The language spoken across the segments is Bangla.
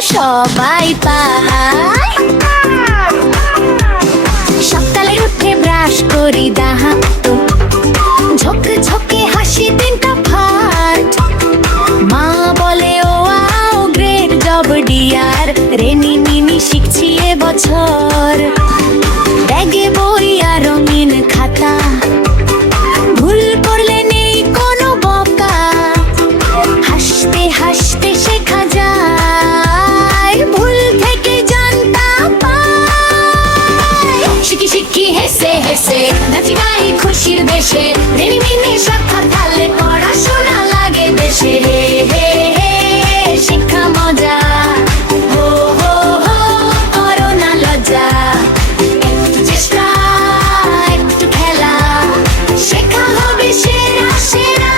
সবাই পায়। সকালে উঠে ব্রাশ করি দাঁত, ঝোঁকে ঝোঁকে হাসি দিনটা ফাট। মা বলে ও আও গ্রেট জব ডিয়ার, রেনি মিনি শিখছি এবছর। ব্যাগে বই আর রঙিন খাতা, ভুল করলে নেই কোনো বকা। হাসতে হাসতে শেখা যায়, ভুল থেকে জানতা পায়। শিখি শিখি হেসে হেসে নাচি গাই খুশির দেশে, রেনি মিনি সাক্ষাৎ থালে পড়াশোনা লাগে দেশে। হে হে হে শিক্ষা মজা, হো হো হো করো না লজ্জা। একটু চেষ্টা একটু খেলা, শেখা হবে সেরা সেরা।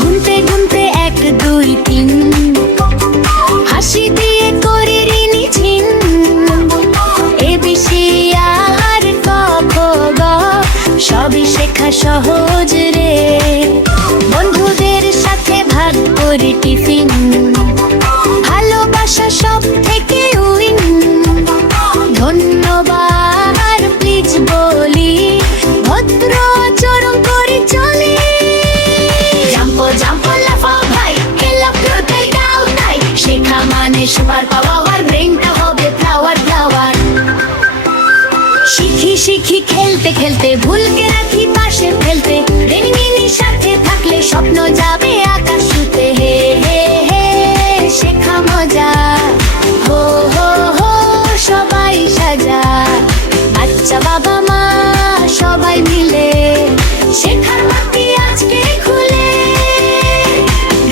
গুনতে গুনতে 1 2 3, হাসি দিয়ে করি ঋণী ছিন। ABC আর ক খ গ, সবই শেখা সহজ রে। বন্ধুদের সাথে ভাগ করি টিফিন, ভালোবাসা সব থেকে উইন। ধন্যবাদ আর প্লিজ বলি, ভদ্র আচরণ করে চলি। জাম্পো জাম্পো লাফাও ভাই, খেলা করতে দাও তাই। শেখা মানে সুপার পাওয়ার, ব্রেনটা হবে ফ্লাওয়ার ফ্লাওয়ার। শিখি শিখি খেলতে খেলতে, ভুলকে রাখি পাশে ফেলতে। রেনি মিনির সাথে থাকলে স্বপ্ন যাবে আকাশ ছুঁতে। হে হে হে শেখা মজা, হো হো হো সবাই সাজা। বাচ্চা বাবা মা সবাই মিলে, শেখার বাতি আজকে খুলে।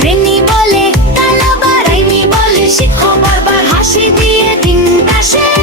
রেনি বলে তালা বাড়াইনি বলে, শিখো বারবার হাসি দিয়ে দিনটা শেষ।